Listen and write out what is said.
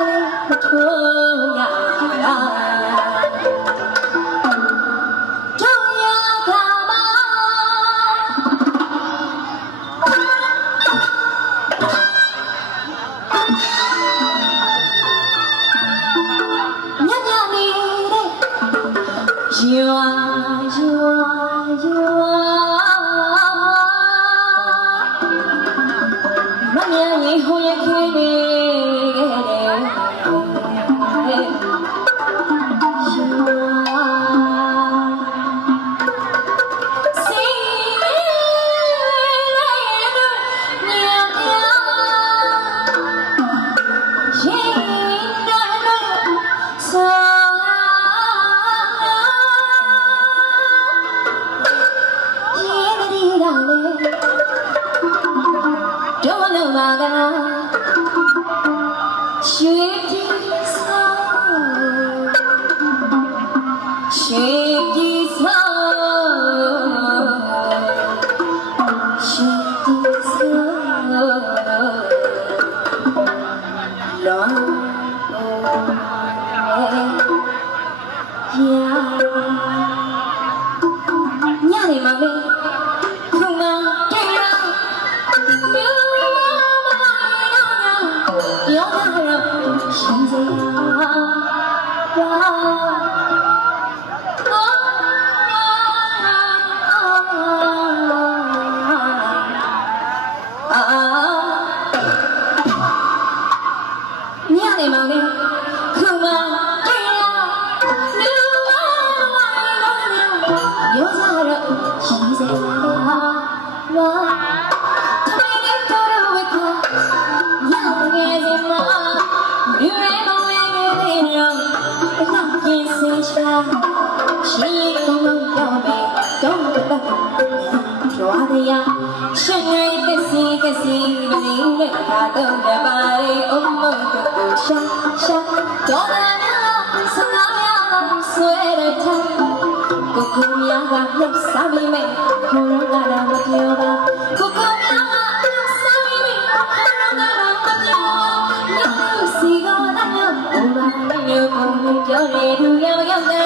လည်းမထိုးရတာတို့ရတာမညညနေတဲ့ရွာရွာရွာမမြရင်ဟိုရခဲနေ 돌아가 쉐기서 쉐기서 쉐기서 너 Yeah. 사랑도 힘들다 미안해 마음에 그만 누워 여자를 희생하라 အလောက်ကင်းစင်ချာရှိကုန်းလုံးပြောမယ်တော့တတ်ကြွားရရရှင်ငယ်ကစီကစီမင်းနဲ့ခါတော့တပါရီအုံမုတ်ကိုရှာရှာတော့လာစနာရဆွဲရတဲ့ကိုကိုမြားကလှပ်စားမိမယ်ခေါ်တော့ ညစီကလည်းဘာလဲကိုပြောနေသူရောက်ရောက်